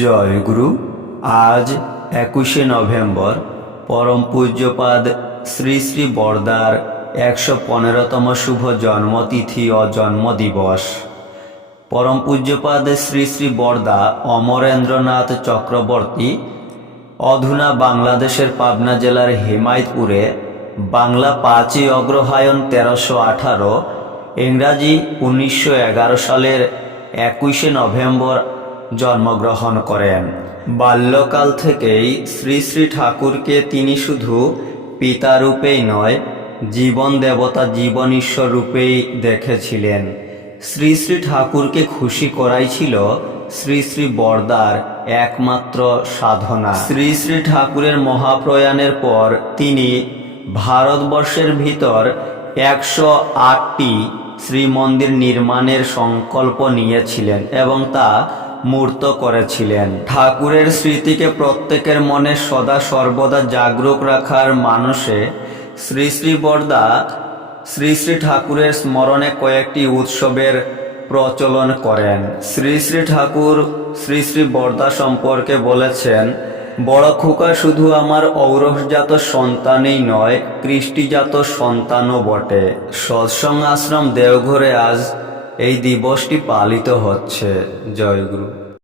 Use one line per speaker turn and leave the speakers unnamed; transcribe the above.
জয়গুরু আজ একুশে নভেম্বর, পরম পূজ্যপাদ শ্রী শ্রী বরদার একশো পনেরোতম শুভ জন্মতিথি ও জন্মদিবস। পরম পূজ্যপাদ শ্রী শ্রী বরদা অমরেন্দ্রনাথ চক্রবর্তী, অধুনা বাংলাদেশের পাবনা জেলার হেমায়তপুরে বাংলা পাঁচই অগ্রহায়ণ তেরোশো আঠারো, ইংরাজি উনিশশো এগারো সালের একুশে নভেম্বর জন্মগ্রহণ করেন। বাল্যকাল থেকেই শ্রী শ্রী ঠাকুরকে তিনি শুধু পিতারূপেই নয়, জীবন দেবতা জীবন রূপেই দেখেছিলেন। শ্রী শ্রী ঠাকুরকে খুশি করাই ছিল শ্রী শ্রী বরদার একমাত্র সাধনা। শ্রী শ্রী ঠাকুরের মহাপ্রয়াণের পর তিনি ভারতবর্ষের ভিতর একশো আটটি শ্রীমন্দির নির্মাণের সংকল্প নিয়েছিলেন এবং তা মূর্ত করেছিলেন। ঠাকুরের স্মৃতিকে প্রত্যেকের মনে সদা সর্বদা জাগরুক রাখার মানুষে শ্রী শ্রী বরদা, শ্রী শ্রী ঠাকুরের স্মরণে কয়েকটি উৎসবের প্রচলন করেন। শ্রী শ্রী ঠাকুর শ্রী শ্রী বরদা সম্পর্কে বলেছেন, বড় খোকা শুধু আমার ঔরসজাত সন্তানই নয়, কৃষ্টিজাত সন্তানও বটে। সৎসঙ্গ আশ্রম দেওঘরে আজ এই দিবসটি পালিত হচ্ছে। জয়গুরু